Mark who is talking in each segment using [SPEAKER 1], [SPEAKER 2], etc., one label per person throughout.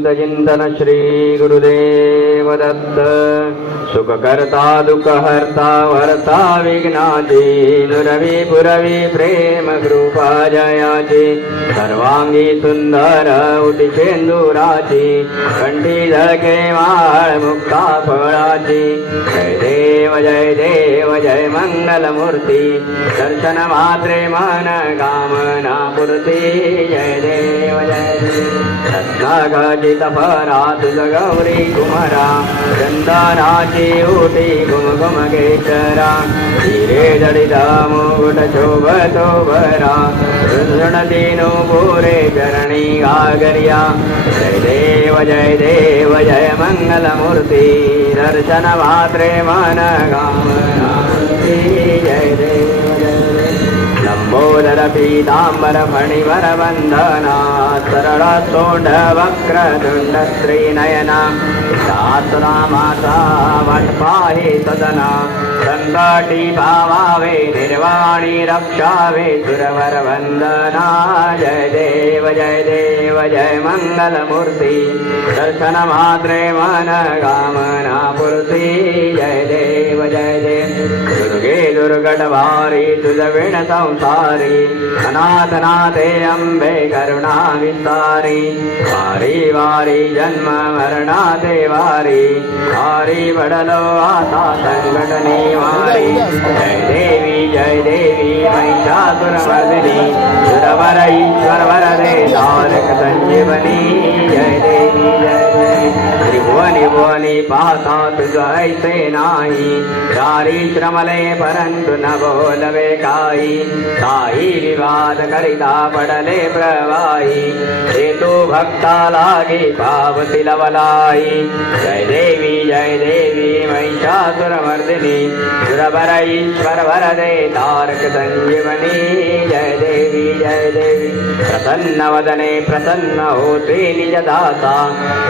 [SPEAKER 1] अवधूतचिन्तन श्री गुरुदेव सुखकर्ता दुःखहर्ता वर्ता विघ्नाची नुरवी पुरवी प्रेम कृपा जयाची। सर्वांगी सुंदर उटिचेंदुराची कंठी झळके माळ मुक्ता फळाची। जय देव जय देव जय मंगलमूर्ती। दर्शन मात्रे मन कामना पूर्ती। जय देव जय देव। रत्नागजित परा तुझ गौरी कुमारा चंदनाची उटी गुम गुम केशरा हिरे जडित मुकुट शोभतो भरा रुंझुण दिनो गोरे चरणी गागर्या जय देव जय देव जय मंगलमूर्ती दर्शन मात्रे जय देव श्रीनयना शास्त्रा माता वटपाहे सदना संकटी भावावे निर्वाणी रक्षावे सुरवर वंदना जय देव जय देव जय मंगलमूर्ती। दर्शन मात्रे मन कामना पूर्ती जय देव जय देव। दुर्गे दुर्गटवारी तुझ विण संसारी விசாரி அநாதநாதே அம்பே கருணா விசாரி வாரி வாரி ஜன்ம மரணா தேவாரி வாரி வடலோ ஆசா சங்கடனே வாரி. ஜெய தேவி ஜெய தேவி மகிஷாசுரமர்தினி சுரவர ஈஸ்வரவரதே தாரக சஞ்சீவனி. ஜெய தேவி ஜெய त्रिभुवनी भुवनी पाहता तुझ ऐसे नाही चारी श्रमले परंतु न बोलवे काही काही विवाद करिता पडले प्रवाही ते तो भक्ता लागे पावती लवलाई जय देवी जय देवी महिषासुरमर्दिनी सुरवर ईश्वर वरदे तारक संजीवनी जय देवी जय देवी प्रसन्न वदने प्रसन्न होते निजदाता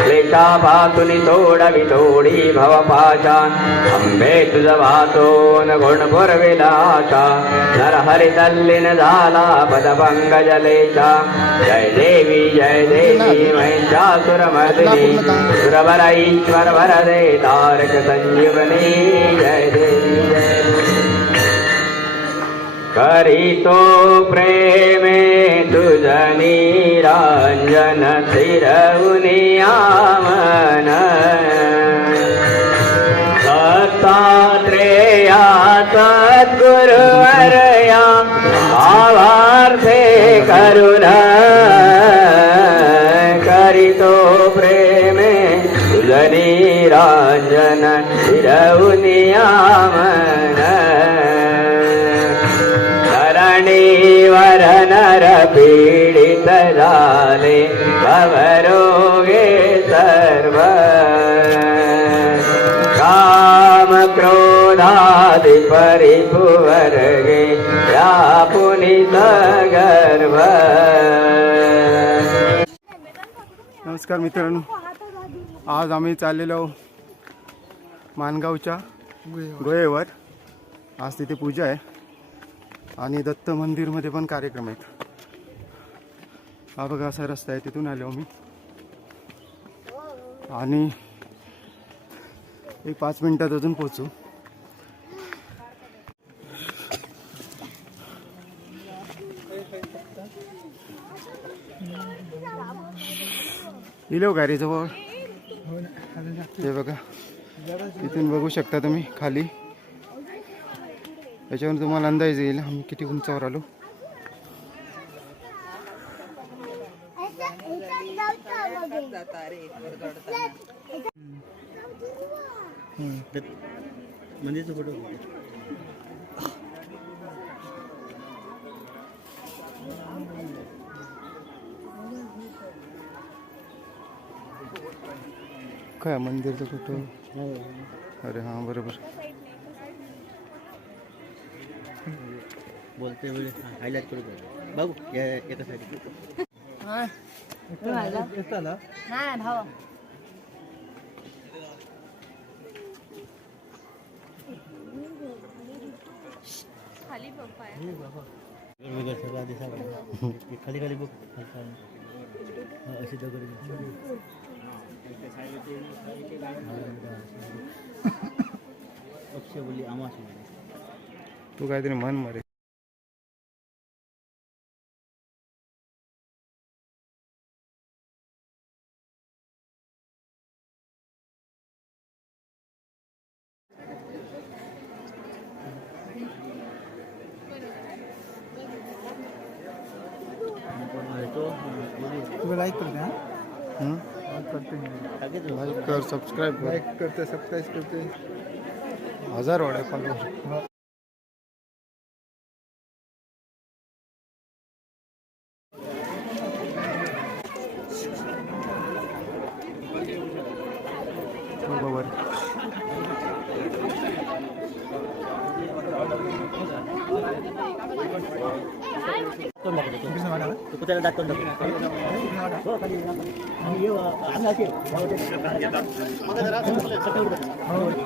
[SPEAKER 1] क्लेशापातुनि सोडवितोडी भवपाचा अम्बे तुझवातो न गुणपुरविलासा नरहरितल्लिन झाला पदपङ्गजलेशा जय देवी जय देवी महिषासुरमर्दिनी सुरवर ईश्वर वरदे तारक संजीवनी हरितो प्रेमे तुजनी राञ्जन तिरौनियामन दत्तात्रेया सद्गुरुवरया आवार्थे करुणा हरि परिपुवर गे या पुनित गर्भ
[SPEAKER 2] नमस्कार मित्रांनो. आज आम्ही चाललेलो मानगावच्या गोयेवर आज तिथे पूजा आहे. आणि दत्त मंदिरमध्ये पण कार्यक्रम आहेत. हा बघा असा रस्ता आहे. तिथून आलो आम्ही. आणि एक पाच मिनिटात अजून पोचू इलो का रे जवळ हे बघा. इथून बघू शकता तुम्ही खाली. याच्यावर तुम्हाला अंदाज येईल आम्ही किती उंचावर आलो.
[SPEAKER 3] मंदिरचा फ़ोटो
[SPEAKER 2] काय मंदिरचं कुठं अरे हाँ बरोबर।
[SPEAKER 3] बोलते वेळी हायलाईट करू का? बाबू या एका साईड
[SPEAKER 4] नाही भाऊ
[SPEAKER 3] वेगवेगळं सगळं आधी सांगा खाली खाली बघ खाली खाली. हा, अशी दगड
[SPEAKER 2] तू काहीतरी मन मरे
[SPEAKER 3] तुम्हें लाइक करते हैं
[SPEAKER 2] हम्म?
[SPEAKER 3] करते हैं।
[SPEAKER 2] लाइक कर। सब्सक्राइब
[SPEAKER 3] लाइक करते सब्सक्राइब करते
[SPEAKER 2] हज़ार वाले
[SPEAKER 3] पालो कुत्र्याला दाखवून दाखव हो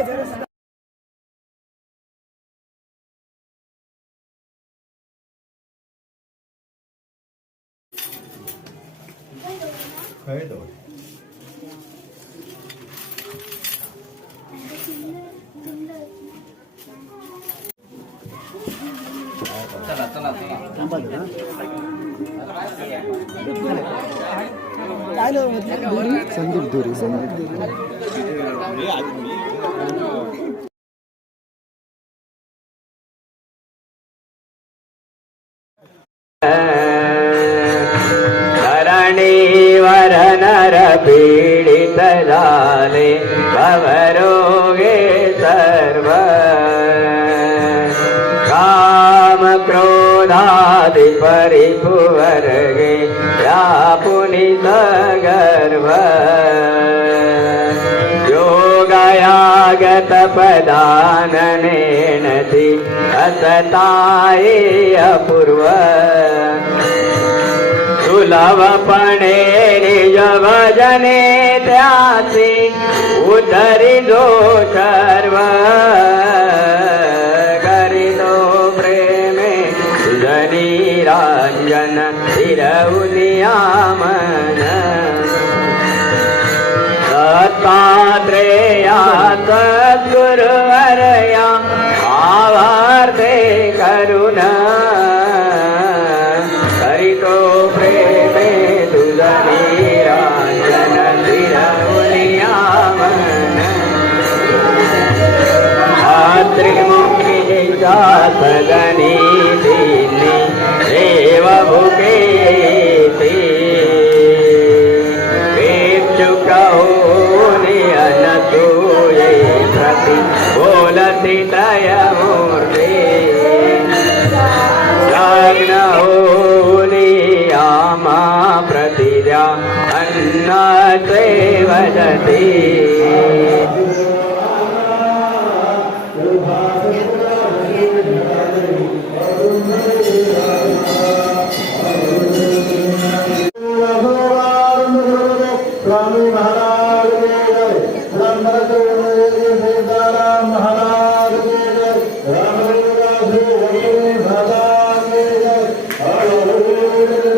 [SPEAKER 5] हो नाही झालं काय नाव म्हटलं
[SPEAKER 2] संदीप धुरी संदीप धुरी
[SPEAKER 1] नर पीडित झाले भवरोगे सर्व। काम क्रोधादि परिपुवर्गे व्यापुनित गर्व योगयागत पदाननेनति असताये अपूर्व। सुलभपणे भजने त्यासी उतरी दो सर्व करितो प्रेमे तुझनी रांजन तिरउनियामन दत्तात्रेया सद्गुरुवरया आवार्ते करुणा मातृमुखीचा सगनी दिनी देवभुकेती भिक्षुकौनि अनसूये प्रति बोलति दयमूर्ति लग्नौनि आमा प्रतिजा अन्न ते वदति
[SPEAKER 6] Deus.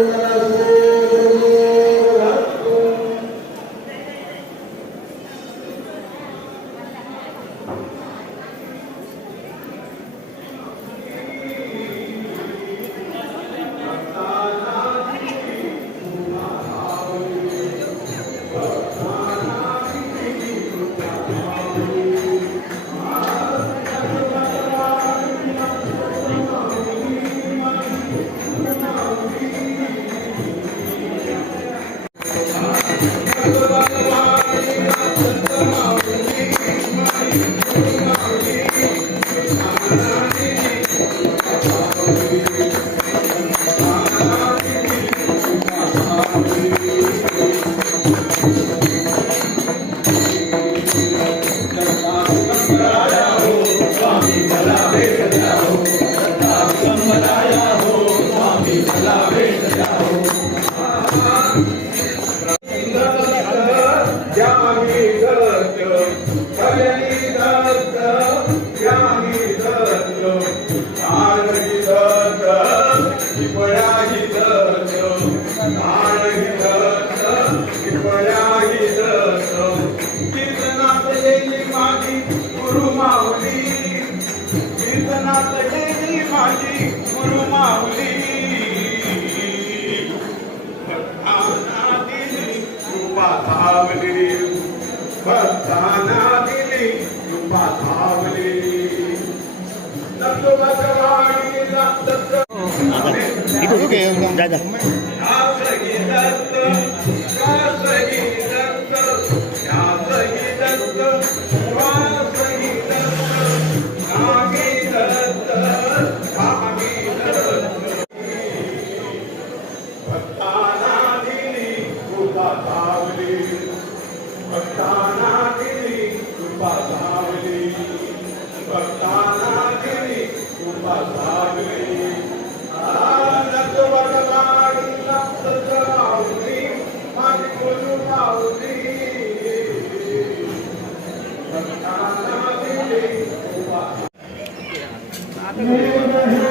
[SPEAKER 6] બધાના દિલી કૃપા ધાવલી નતો ભગવાન દાદા. Thank you.